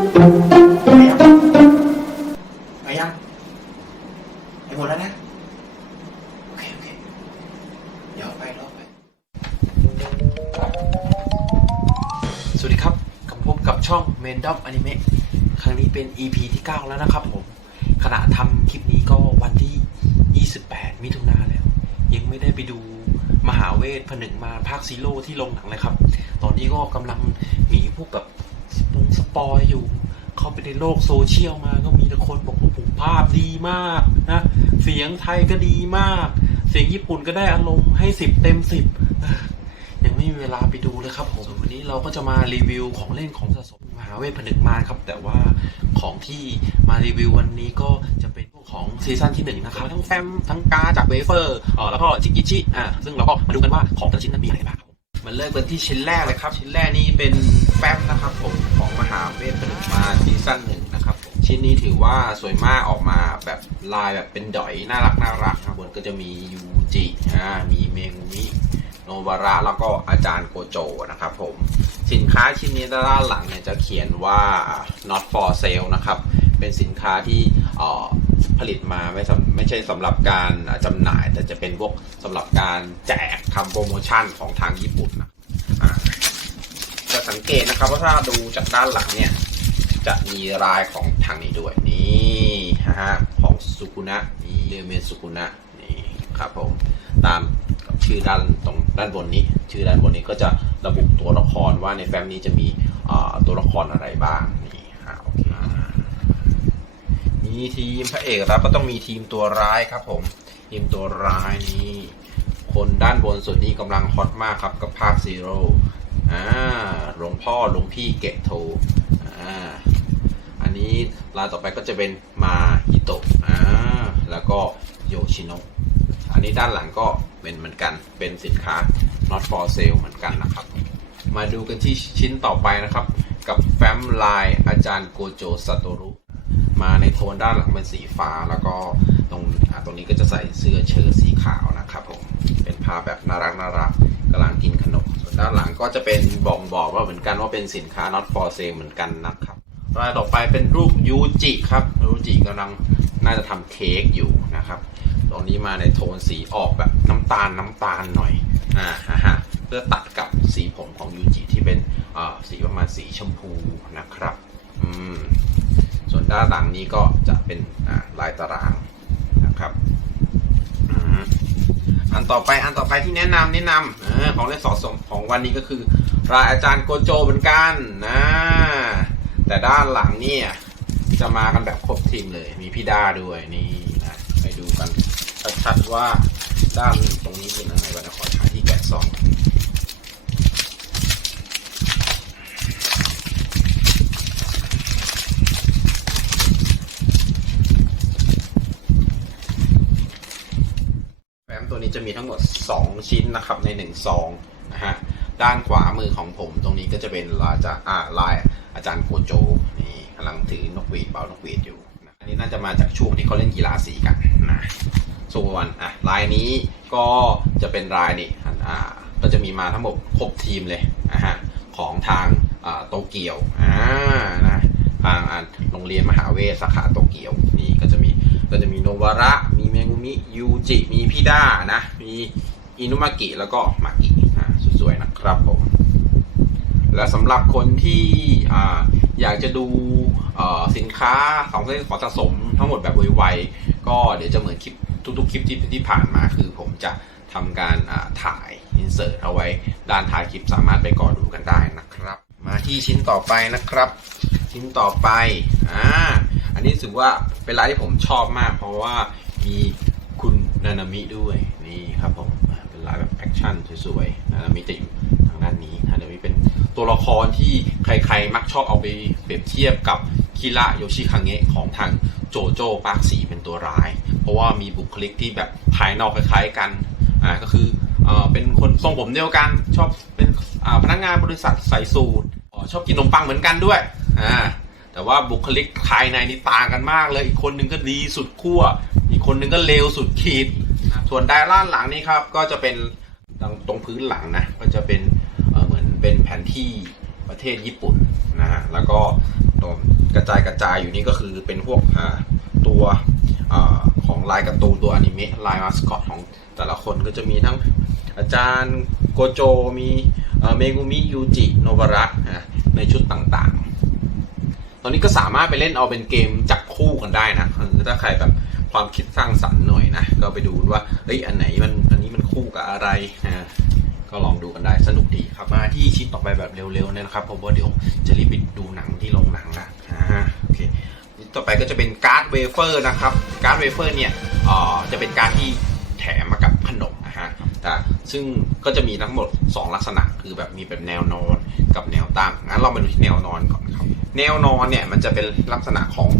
ไปยังไปยังไปหมดแล้วนะ โอเค โอเค เดี๋ยวไปรอไป สวัสดีครับกลับพบกับช่อง m a n d o m Anime ครั้งนี้เป็น EP ที่ 9 แล้วนะครับผม ขณะทำคลิปนี้ก็วันที่ 28 มิถุนาแล้ว ยังไม่ได้ไปดูมหาเวทผนึกมาภาคซีโร่ที่ลงหนังเลยครับ ตอนนี้ก็กำลังหนีพวกแบบ สปอยอยู่ เข้าไปในโลกโซเชียลมาก็มีแต่คนบอกว่าผมภาพดีมากนะเสียงไทยก็ดีมาก เสียงญี่ปุ่นก็ได้อารมณ์ให้10เต็ม10ยังไม่มีเวลาไปดูเลยครับผมวันนี้เราก็จะมารีวิวของเล่นของสะสมมหาเวทผนึกมาครับ แต่ว่าของที่มารีวิววันนี้ก็จะเป็นพวกของซีซั่นที่หนึ่งนะครับทั้งแฟมทั้งกาจากเวเฟอร์อ๋อแล้วก็จิกิชิอ่าซึ่งเราก็มาดูกันว่าของแต่ละชิ้นนั้นมีอะไรบ้าง มันเริ่มกันที่ชิ้นแรกเลยครับ ชิ้นแรกนี่เป็นแฟมนะครับผมของมหาเวทผนึกมาซีซั่นหนึ่งนะครับผมชิ้นนี้ถือว่าสวยมากออกมาแบบลายแบบเป็นดอยน่ารักน่ารักครับบนก็จะมียูจิอ่ามีเมงมิโนวาระแล้วก็อาจารย์โกโจนะครับผมสินค้าชิ้นนี้ด้านหลังเนี่ยจะเขียนว่า not for sale นะครับเป็นสินค้าที่เอ่อ ผลิตมาไม่ไม่ใช่สำหรับการจำหน่าย แต่จะเป็นพวกสำหรับการแจกทำโปรโมชั่นของทางญี่ปุ่นนะจะสังเกตนะครับว่าถ้าดูจากด้านหลังเนี่ยจะมีลายของทางนี้ด้วยนี่นะฮะของสุกุนะนี่เรเมนสุกุนะนี่ครับผมตามชื่อด้านตรงด้านบนนี้ ชื่อด้านบนนี้ก็จะระบุตัวละครว่าในแฟ้มนี้จะมีตัวละครอะไรบ้างนี่ มีทีมพระเอกแล้วก็ต้องมีทีมตัวร้ายครับ ผม ทีมตัวร้ายนี้คนด้านบนสุดนี้กำลังฮอตมากครับกับภาคซีโร่อ่าหลวงพ่อหลวงพี่เกตโทอ่าอันนี้รายต่อไปก็จะเป็นมาฮิโตะอ่าแล้วก็โยชิโนะอันนี้ด้านหลังก็เป็นเหมือนกันเป็นสินค้า not for sale เหมือนกันนะครับ มาดูกันที่ชิ้นต่อไปนะครับ กับแฟ้มลายอาจารย์โกโจซาโตรุ มาในโทนด้านหลังเป็นสีฟ้า แล้วก็ตรงตรงนี้ก็จะใส่เสื้อเชิ้ตสีขาวนะครับผมเป็นภาพแบบน่ารักน่ารักกำลังกินขนมส่วนด้านหลังก็จะเป็นบอกบอกว่าเหมือนกันว่าเป็นสินค้า not for sale เหมือนกันนะครับรายต่อไปเป็นรูปยูจิครับยูจิกำลังน่าจะทำเค้กอยู่นะครับตรงนี้มาในโทนสีออกแบบน้ำตาลน้ำตาลหน่อยอ่าฮะฮะเพื่อตัดกับสีผมของยูจิที่เป็นอ่าสีประมาณสีชมพูนะครับ อืม ส่วนด้านหลังนี้ก็จะเป็นลายตารางนะครับอันต่อไปอันต่อไปที่แนะนำแนะนำอของเล่นสะสมของวันนี้ก็คือรายอาจารย์โกโจเหมือนกันนะแต่ด้านหลังเนี่ยจะมากันแบบครบทีมเลย มีพี่ด้าด้วยนี่นะไปดูกันชัดๆว่าด้านตรงนี้เป็นอะไรบ้างนะขอถ่ายที่แกะซอง แฟ้มตัวนี้ จะมีทั้งหมด 2 ชิ้นนะครับใน1ซองนะฮะด้านขวามือของผมตรงนี้ก็จะเป็นลายจาอ่าลายอาจารย์โกโจนี่กำลังถือนกหวีดเป่านกหวีดอยู่นะอันนี้น่าจะมาจากช่วงที่เขาเล่นกีฬาสีกันนะส่วนอะลายนี้ก็จะเป็นลายนี่อ่าก็จะมีมาทั้งหมดครบทีมเลยนะฮะของทางอ่าโตเกียวอ่านะทางอ่าโรงเรียนมหาเวทสาขาโตเกียวนี่ก็จะมีก็จะมีโนวาระ เมงุมิยูจิ มีพี่ด้านะ มีอินุมากิแล้วก็มากิสวยๆนะครับผมและสำหรับคนที่ออยากจะดูสินค้าของเล่นของสะสมทั้งหมดแบบไวๆก็เดี๋ยวจะเหมือนคลิปทุกๆ คลิปที่ที่ผ่านมาคือผมจะทำการถ่ายอินเสิร์ตเอาไว้ด้านท้ายคลิปสามารถไปก่อดูกันได้นะครับ มาที่ชิ้นต่อไปนะครับ ชิ้นต่อไปอ่าอันนี้ถือว่าเป็นลายที่ผมชอบมาก เพราะว่า นานามิด้วยนี่ครับผมเป็นลายแบบแอคชั่นสวยๆนานามิจะอยู่ทางด้านนี้นานามิเป็นตัวละครที่ใครๆ มักชอบเอาไปเปรียบเทียบกับคิระโยชิคังเงะของทางโจโจ้ปากสีเป็นตัวร้าย เพราะว่ามีบุคลิกที่แบบภายนอกคล้ายๆกันอ่าก็คือเป็นคนทรงผมเดียวกันชอบเป็นพนักงานบริษัทใส่สูทอ๋อชอบกินขนมปังเหมือนกันด้วยอ่าแต่ว่าบุคลิกภายในนี่ต่างกันมากเลยอีกคนหนึ่งก็ดีสุดขั้ว คนหนึ่งก็เลวสุดขีด ส่วนด้านล่างหลังนี่ครับก็จะเป็นตรงพื้นหลังนะก็จะเป็นเอ่อเหมือนเป็นแผนที่ประเทศญี่ปุ่นนะฮะแล้วก็ตัวกระจายกระจายอยู่นี่ก็คือเป็นพวกอ่าตัวอาของลายการ์ตูนตัวอนิเมะลายมาสคอตของแต่ละคนก็จะมีทั้งอาจารย์โกโจมีเอ่อเมกุมิยูจิโนบาระอะในชุดต่างๆ ตอนนี้ก็สามารถไปเล่นเอาเป็นเกมจับคู่กันได้นะคือถ้าใครแบบ ความคิดสร้างสรรค์หน่อยนะ ก็ไปดูว่าเฮ้ยอันไหนมันอันนี้มันคู่กับอะไรอ่าก็ลองดูกันได้สนุกดีครับมาที่ชิ้นต่อไปแบบเร็วๆเนี่ยนะครับเพราะว่าเดี๋ยวจะรีบไปดูหนังที่โรงหนังละอ่าโอเคต่อไปก็จะเป็นการ์ดเวเฟอร์นะครับการ์ดเวเฟอร์เนี่ยอ่อจะเป็นการดที่แถมมากับขนมนะฮะแต่ซึ่งก็จะมีทั้งหมด 2 ลักษณะคือแบบมีแบบแนวนอนกับแนวตั้งงั้นเรามาดูที่แนวนอนก่อนครับแนวนอนเนี่ยมันจะเป็นลักษณะของ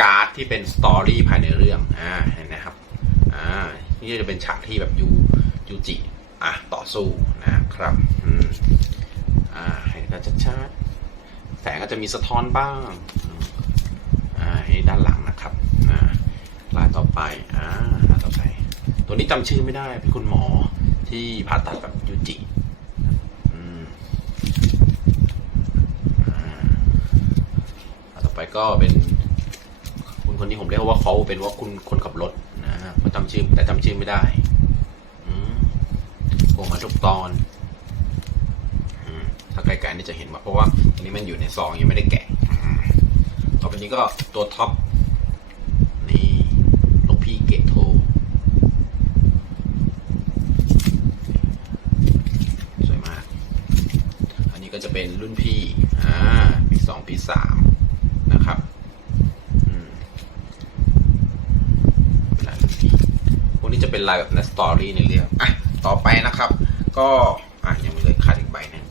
การ์ดที่เป็นสตอรี่ภายในเรื่องอ่าเห็นนะครับอ่านี่จะเป็นฉากที่แบบยูยูจิอะต่อสู้นะครับอืมอ่าให้กันชัดๆแสงก็จะมีสะท้อนบ้างอ่าให้ด้านหลังนะครับอ่าลายต่อไปอ่าลายต่อไป ตัวนี้จำชื่อไม่ได้เป็นคุณหมอที่ผ่าตัดกับยูจิอืมอ่าอ่าต่อไปก็เป็น คนนี้ผมเรียกว่าเขาเป็นว่าคุณคนขับรถนะฮะเขาจำชื่อแต่จำชื่อไม่ได้อืมโผล่มาทุกตอนอถ้าไกลๆนี่จะเห็นว่าเพราะว่าอันนี้มันอยู่ในซองยังไม่ได้แกะต่อไปนี้ก็ตัวท็อปนี่หลวงพี่เกตโทสวยมาก อันนี้ก็จะเป็นรุ่นพี่อ่าปีสองปีสามนะครับอืมลายรุ่นพี่พวกนี้จะ เป็นลายแบบในสตอรี่ในเรื่องอะต่อไปนะครับ ก็อะยังไม่เลยขาดอีกใบหนึง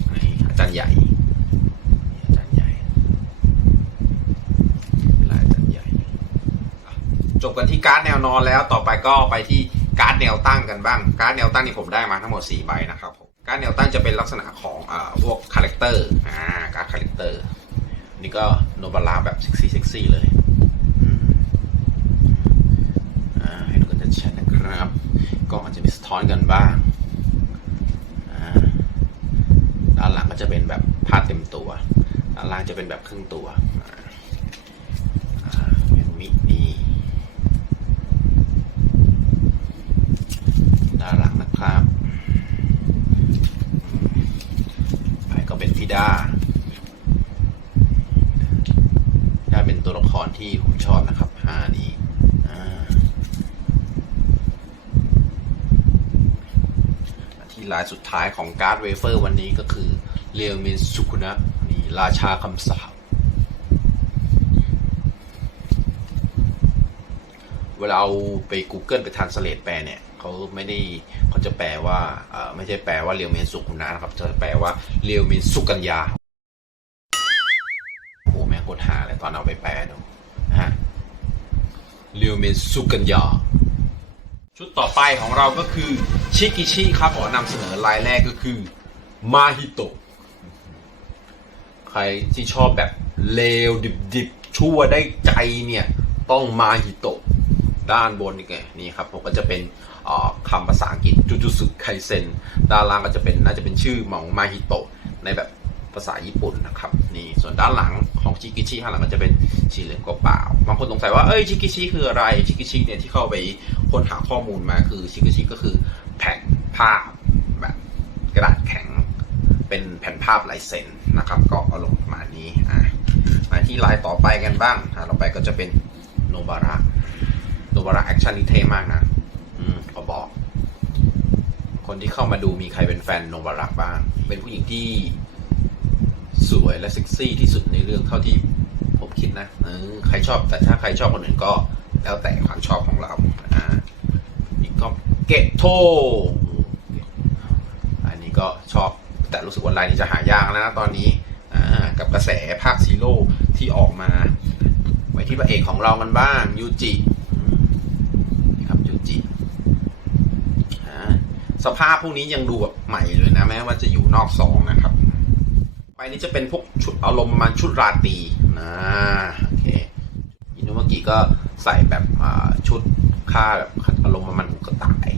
อาจารย์ใหญ่อาจารย์ใหญ่ลายอาจารย์ใหญ่ จบกันที่การ์ดแนวนอนแล้วต่อไปก็ไปที่การ์ดแนวตั้งกันบ้าง การ์ดแนวตั้งนี่ผมได้มาทั้งหมด4ใบนะครับผมการ์ดแนวตั้งจะเป็นลักษณะของอ่าพวกคาแรคเตอร์อ่าการ์ดคาแรคเตอร์นี่ก็โนบาราแบบเซ็กซี่เซ็กซี่เลยอืมอ่าให้ดูกันชัดๆ นะครับก็อาจจะมีสะท้อนกันบ้างด้านหลังก็จะเป็นแบบผ้าเต็มตัวด้านล่างจะเป็นแบบครึ่งตัวเป็นมินีด้านหลังนะครับไปก็เป็นพี่ด้าด้าเป็นตัวละครที่ผมชอบนะครับฮาดีอ่า ที่ลายสุดท้ายของการ์ดเวเฟอร์วันนี้ก็คือเรียวมินสุคุนะนี่ราชาคำสาปเวลาเอาไป Google ไปทานสเลตแปลเนี่ยเขาไม่ได้เขาจะแปลว่าไม่ใช่แปลว่าเรียวเมนสุกุนะนะครับจะแปลว่าเรียวเมนสุกัญญาโอ้โหแม่งโคตรหาเลยตอนเอาไปแปลดูนะฮะเรียวเมนสุกัญญาชุดต่อไปของเราก็คือ ชิกิชิครับขอนำเสนอลายแรกก็คือมาฮิโตะใครที่ชอบแบบเลวดิบๆ ชั่วได้ใจเนี่ย ต้องมาฮิโตะด้านบนนี่ไงนี่ครับผมก็จะเป็นคำภาษาอังกฤษจูจูสึไคเซนด้านล่างก็จะเป็นน่าจะเป็นชื่อของมาฮิโตะในแบบภาษาญี่ปุ่นนะครับนี่ส่วนด้านหลังของชิกิชิข้างหลังก็จะเป็นสีเหลืองกเปล่าบางคนสงสัยว่าเอ้ยชิกิชิคืออะไรชิกิชิเนี่ยที่เข้าไปค้นหาข้อมูลมาคือชิกิชิก็คือ ภาพแบบกระดาษแข็งเป็นแผ่นภาพลายเซ็นนะครับ ก็เอาลงประมาณนี้อะมาที่ลายต่อไปกันบ้างอะต่อไปก็จะเป็นโนบาระโนบาระแอคชั่นนี่เท่มากนะ อืมขอบอก คนที่เข้ามาดูมีใครเป็นแฟนโนบาระบ้าง เป็นผู้หญิงที่สวยและเซ็กซี่ที่สุดในเรื่องเท่าที่ผมคิดนะเออใครชอบแต่ถ้าใครชอบคนอื่นก็แล้วแต่ความชอบของเราอ่านี่ก็เกตโทอันนี้ ก็ชอบ แต่รู้สึกว่าลายนี้จะหายากแล้วนะตอนนี้กับกระแสภาคซีโร่ที่ออกมา ไว้ที่พระเอกของเรากันบ้างยูจินะครับยูจิสภาพพวกนี้ยังดูแบบใหม่เลยนะแม้ว่าจะอยู่นอกซองนะครับไปนี้จะเป็นพวกชุดอารมณ์ประมาณชุดราตรีนะโอเคอินุมากิก็ใส่แบบชุดค่าแบบอารมณ์ประมาณหูกระต่าย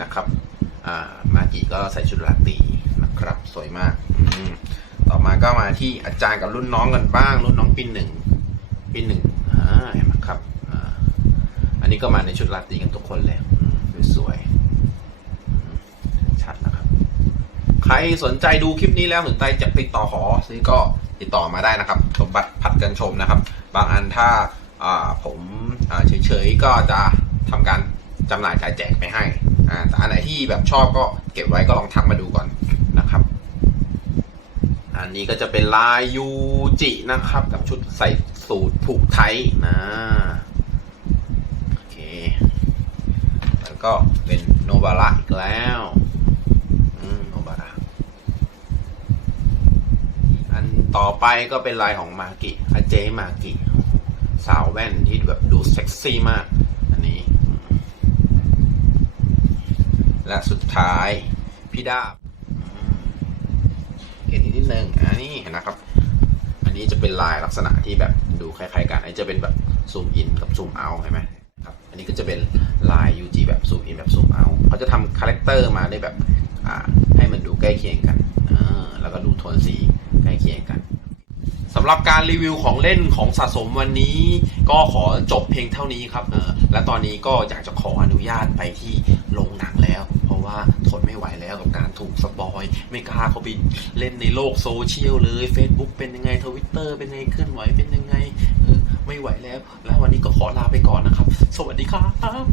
นะครับ มากิก็ใส่ชุดราตรีนะครับ สวยมากต่อมาก็มาที่อาจารย์กับรุ่นน้องกันบ้าง รุ่นน้องปีหนึ่งปีหนึ่งเห็นไหมครับอ,อันนี้ก็มาในชุดราตรีกันทุกคนเลยสวยๆชัดนะครับ ใครสนใจดูคลิปนี้แล้วสนใจจะติดต่อขอซื้อก็ติดต่อมาได้นะครับ สมบัติผัดกันชมนะครับ บางอันถ้าาผมเฉยๆก็จะทำการจำหน่ายจ่ายแจกไปให้ อ่าแต่อันไหนที่แบบชอบก็เก็บไว้ก็ลองทักมาดูก่อนนะครับ อันนี้ก็จะเป็นลายยูจินะครับ กับชุดใส่สูตรผูกไทยนะโอเคแล้วก็เป็นโนบาระอีกแล้วโนบาระอันต่อไปก็เป็นลายของมากิอาเจมากิสาวแว่นที่แบบดูเซ็กซี่มาก อันนี้ และสุดท้ายพี่ดาบเห็นนิดนึงอันนี้เห็นนะครับ อันนี้จะเป็นลายลักษณะที่แบบดูคล้ายๆกันอันนี้จะเป็นแบบซูมอินกับซูมเอาเห็นไหมครับอันนี้ก็จะเป็นลาย UG แบบซูมอินแบบซูมเอาเขาจะทำคาแรคเตอร์มาได้แบบให้มันดูใกล้เคียงกันแล้วก็ดูโทนสีใกล้เคียงกันสำหรับการรีวิวของเล่นของสะสมวันนี้ก็ขอจบเพียงเท่านี้ครับและตอนนี้ก็อยากจะขออนุญาตไปที่โรงหนังแล้ว ว่าทนไม่ไหวแล้วกับการถูกสปอย ไม่กล้าเขาไปเล่นในโลกโซเชียลเลย Facebook เป็นยังไงทวิตเตอร์เป็นยังไงเคลื่อนไหวเป็นยังไงเออไม่ไหวแล้ว แล้ววันนี้ก็ขอลาไปก่อนนะครับ สวัสดีครับ